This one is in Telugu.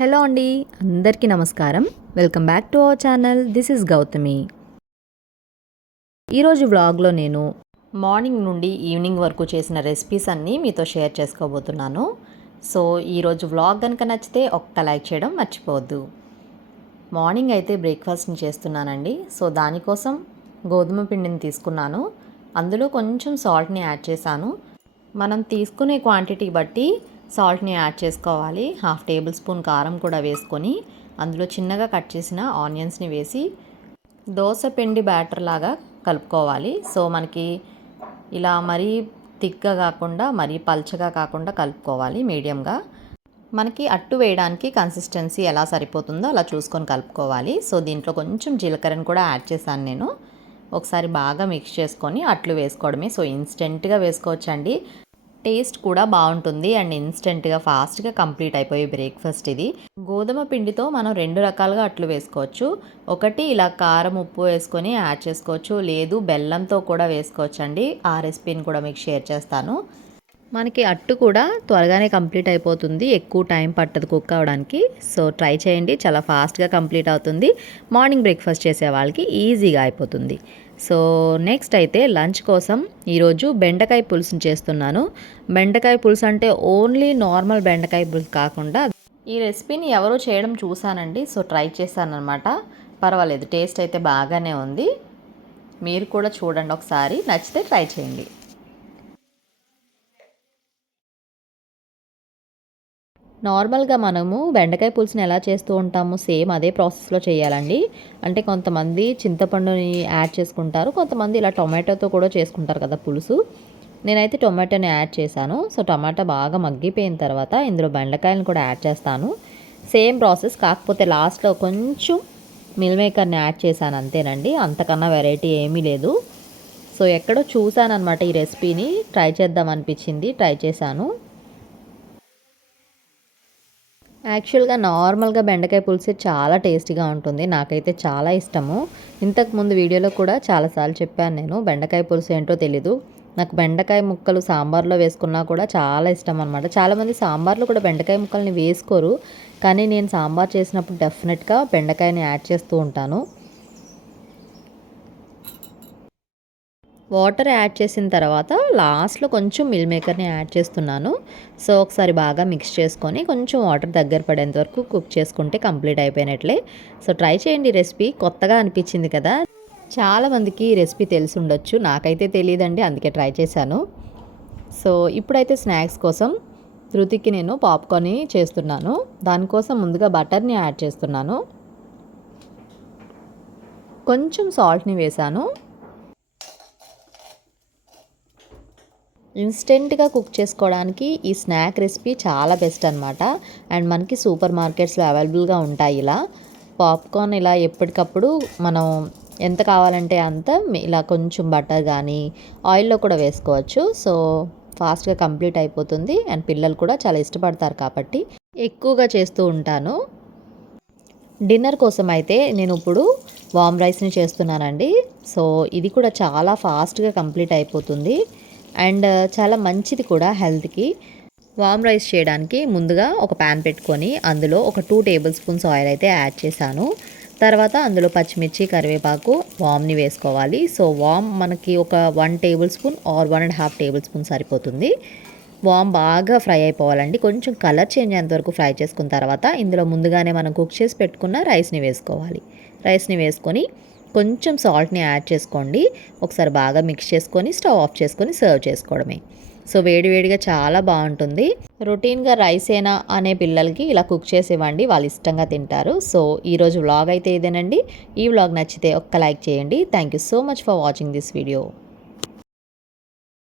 హలో అండి అందరికీ నమస్కారం. Welcome back to our channel. This is Gautami. ఈరోజు వ్లాగ్లో నేను మార్నింగ్ నుండి ఈవినింగ్ వరకు చేసిన రెసిపీస్ అన్నీ మీతో షేర్ చేసుకోబోతున్నాను. సో ఈరోజు వ్లాగ్ కనుక నచ్చితే ఒక్క లైక్ చేయడం మర్చిపోవద్దు. మార్నింగ్ అయితే బ్రేక్ఫాస్ట్ని చేస్తున్నానండి. సో దానికోసం గోధుమ పిండిని తీసుకున్నాను. అందులో కొంచెం సాల్ట్ని యాడ్ చేశాను. మనం తీసుకునే క్వాంటిటీ బట్టి సాల్ట్ని యాడ్ చేసుకోవాలి. హాఫ్ టేబుల్ స్పూన్ కారం కూడా వేసుకొని అందులో చిన్నగా కట్ చేసిన ఆనియన్స్ని వేసి దోశ పిండి బ్యాటర్ లాగా కలుపుకోవాలి. సో మనకి ఇలా మరీ థిక్గా కాకుండా మరీ పల్చగా కాకుండా కలుపుకోవాలి మీడియంగా. మనకి అట్టు వేయడానికి కన్సిస్టెన్సీ ఎలా సరిపోతుందో అలా చూసుకొని కలుపుకోవాలి. సో దీంట్లో కొంచెం జీలకర్రను కూడా యాడ్ చేశాను నేను. ఒకసారి బాగా మిక్స్ చేసుకొని అట్లు వేసుకోవడమే. సో ఇన్స్టెంట్గా వేసుకోవచ్చండి. టేస్ట్ కూడా బాగుంటుంది అండ్ ఇన్స్టెంట్గా ఫాస్ట్గా కంప్లీట్ అయిపోయే బ్రేక్ఫాస్ట్ ఇది. గోధుమ పిండితో మనం రెండు రకాలుగా అట్లు వేసుకోవచ్చు. ఒకటి ఇలా కారం ఉప్పు వేసుకొని యాడ్ చేసుకోవచ్చు. లేదు బెల్లంతో కూడా వేసుకోవచ్చు అండి ఆ రెసిపీని కూడా మీకు షేర్ చేస్తాను. మనకి అట్టు కూడా త్వరగానే కంప్లీట్ అయిపోతుంది. ఎక్కువ టైం పట్టదు కుక్ అవ్వడానికి సో ట్రై చేయండి. చాలా ఫాస్ట్గా కంప్లీట్ అవుతుంది. మార్నింగ్ బ్రేక్ఫాస్ట్ చేసే వాళ్ళకి ఈజీగా అయిపోతుంది. సో నెక్స్ట్ అయితే లంచ్ కోసం ఈరోజు బెండకాయ పులుసుని చేస్తున్నాను. బెండకాయ పులుసు అంటే ఓన్లీ నార్మల్ బెండకాయ పులుసు కాకుండా ఈ రెసిపీని ఎవరో చేయడం చూసానండి సో ట్రై చేశానమాట పర్వాలేదు టేస్ట్ అయితే బాగానే ఉంది. మీరు కూడా చూడండి ఒకసారి నచ్చితే ట్రై చేయండి. నార్మల్గా మనము బెండకాయ పులుసుని ఎలా చేస్తూ ఉంటాము సేమ్ అదే ప్రాసెస్లో చేయాలండి. అంటే కొంతమంది చింతపండుని యాడ్ చేసుకుంటారు కొంతమంది ఇలా టొమాటోతో కూడా చేసుకుంటారు కదా పులుసు. నేనైతే టొమాటోని యాడ్ చేశాను. సో టమాటా బాగా మగ్గిపోయిన తర్వాత ఇందులో బెండకాయలను కూడా యాడ్ చేస్తాను. సేమ్ ప్రాసెస్ కాకపోతే లాస్ట్లో కొంచెం మిల్ మేకర్ని యాడ్ చేశాను అంతేనండి. అంతకన్నా వెరైటీ ఏమీ లేదు. సో ఎక్కడో చూశాను అనమాట ఈ రెసిపీని. ట్రై చేద్దాం అనిపించింది. ట్రై చేశాను. యాక్చువల్గా నార్మల్గా బెండకాయ పులుసు చాలా టేస్టీగా ఉంటుంది. నాకైతే చాలా ఇష్టము. ఇంతకుముందు వీడియోలో కూడా చాలాసార్లు చెప్పాను నేను బెండకాయ పులుసు ఏంటో తెలీదు. నాకు బెండకాయ ముక్కలు సాంబార్లో వేసుకున్నా కూడా చాలా ఇష్టం అనమాట చాలామంది సాంబార్లో కూడా బెండకాయ ముక్కల్ని వేసుకోరు. కానీ నేను సాంబార్ చేసినప్పుడు డెఫినెట్గా బెండకాయని యాడ్ చేస్తూ ఉంటాను. వాటర్ యాడ్ చేసిన తర్వాత లాస్ట్లో కొంచెం మిల్ మేకర్ని యాడ్ చేస్తున్నాను. సో ఒకసారి బాగా మిక్స్ చేసుకొని కొంచెం వాటర్ దగ్గర పడేంత వరకు కుక్ చేసుకుంటే కంప్లీట్ అయిపోయినట్లే. సో ట్రై చేయండి రెసిపీ. కొత్తగా అనిపించింది కదా? చాలామందికి ఈ రెసిపీ తెలిసి ఉండొచ్చు. నాకైతే తెలియదండి అందుకే ట్రై చేశాను. సో ఇప్పుడైతే స్నాక్స్ కోసం ధృతికి నేను పాప్కార్న్ చేస్తున్నాను. దానికోసం ముందుగా బటర్ని యాడ్ చేస్తున్నాను. కొంచెం సాల్ట్ని వేశాను. ఇన్స్టెంట్గా కుక్ చేసుకోవడానికి ఈ స్నాక్ రెసిపీ చాలా బెస్ట్ అనమాట అండ్ మనకి సూపర్ మార్కెట్స్లో అవైలబుల్గా ఉంటాయి ఇలా. పాప్కార్న్ ఇలా ఎప్పటికప్పుడు మనం ఎంత కావాలంటే అంత ఇలా కొంచెం బటర్ కానీ ఆయిల్లో కూడా వేసుకోవచ్చు. సో ఫాస్ట్గా కంప్లీట్ అయిపోతుంది. అండ్ పిల్లలు కూడా చాలా ఇష్టపడతారు కాబట్టి ఎక్కువగా చేస్తూ ఉంటాను. డిన్నర్ కోసం అయితే నేను ఇప్పుడు వామ్ రైస్ని చేస్తున్నానండి. సో ఇది కూడా చాలా ఫాస్ట్గా కంప్లీట్ అయిపోతుంది. అండ్ uh, చాలా మంచిది కూడా హెల్త్కి. వామ్ రైస్ చేయడానికి ముందుగా ఒక ప్యాన్ పెట్టుకొని అందులో ఒక టూ టేబుల్ స్పూన్స్ ఆయిల్ అయితే యాడ్ చేశాను. తర్వాత అందులో పచ్చిమిర్చి కరివేపాకు వామ్ని వేసుకోవాలి. సో వామ్ మనకి ఒక one tablespoon or one and half tablespoon సరిపోతుంది. వామ్ బాగా ఫ్రై అయిపోవాలండి. కొంచెం కలర్ చేంజ్ అయ్యేంత వరకు ఫ్రై చేసుకున్న తర్వాత ఇందులో ముందుగానే మనం కుక్ చేసి పెట్టుకున్న రైస్ని వేసుకోవాలి. రైస్ని వేసుకొని కొంచెం సాల్ట్ని యాడ్ చేసుకోండి. ఒకసారి బాగా మిక్స్ చేసుకొని స్టవ్ ఆఫ్ చేసుకొని సర్వ్ చేసుకోవడమే. సో వేడివేడిగా చాలా బాగుంటుంది. రొటీన్గా రైస్ అయినా అనే పిల్లలకి ఇలా కుక్ చేసి ఇవ్వండి వాళ్ళు ఇష్టంగా తింటారు. సో ఈరోజు వ్లాగ్ అయితే ఇదేనండి. ఈ వ్లాగ్ నచ్చితే ఒక్క లైక్ చేయండి. Thank you so much for watching this video.